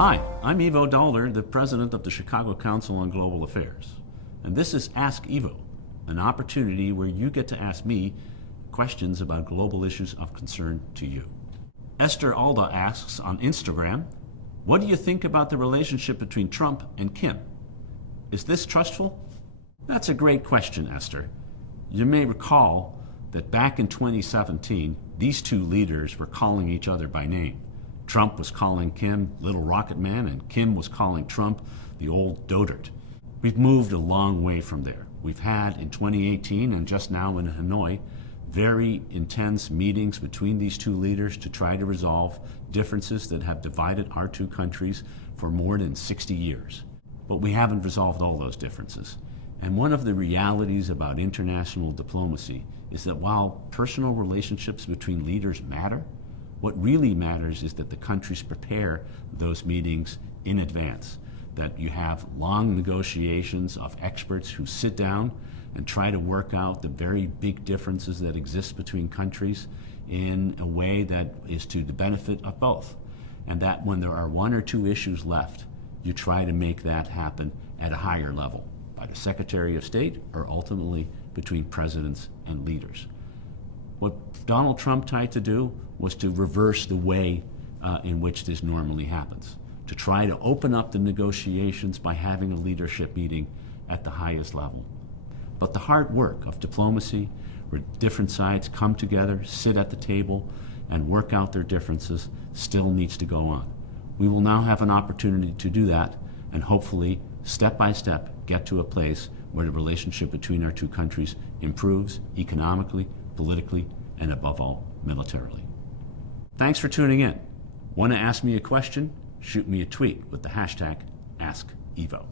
Hi, I'm Ivo Daalder, the president of the Chicago Council on Global Affairs. And this is Ask Ivo, an opportunity where you get to ask me questions about global issues of concern to you. Esther Alda asks on Instagram, what do you think about the relationship between Trump and Kim? Is this trustful? That's a great question, Esther. You may recall that back in 2017, these two leaders were calling each other by name. Trump was calling Kim Little Rocket Man, and Kim was calling Trump the old dotard. We've moved a long way from there. We've had in 2018 and just now in Hanoi very intense meetings between these two leaders to try to resolve differences that have divided our two countries for more than 60 years. But we haven't resolved all those differences. And one of the realities about international diplomacy is that while personal relationships between leaders matter, what really matters is that the countries prepare those meetings in advance, that you have long negotiations of experts who sit down and try to work out the very big differences that exist between countries in a way that is to the benefit of both. And that when there are one or two issues left, you try to make that happen at a higher level, by the Secretary of State or ultimately between presidents and leaders. What Donald Trump tried to do was to reverse the way in which this normally happens, to try to open up the negotiations by having a leadership meeting at the highest level. But the hard work of diplomacy, where different sides come together, sit at the table, and work out their differences, still needs to go on. We will now have an opportunity to do that, and hopefully, step by step, get to a place where the relationship between our two countries improves economically, politically, and above all, militarily. Thanks for tuning in. Want to ask me a question? Shoot me a tweet with the hashtag AskEvo.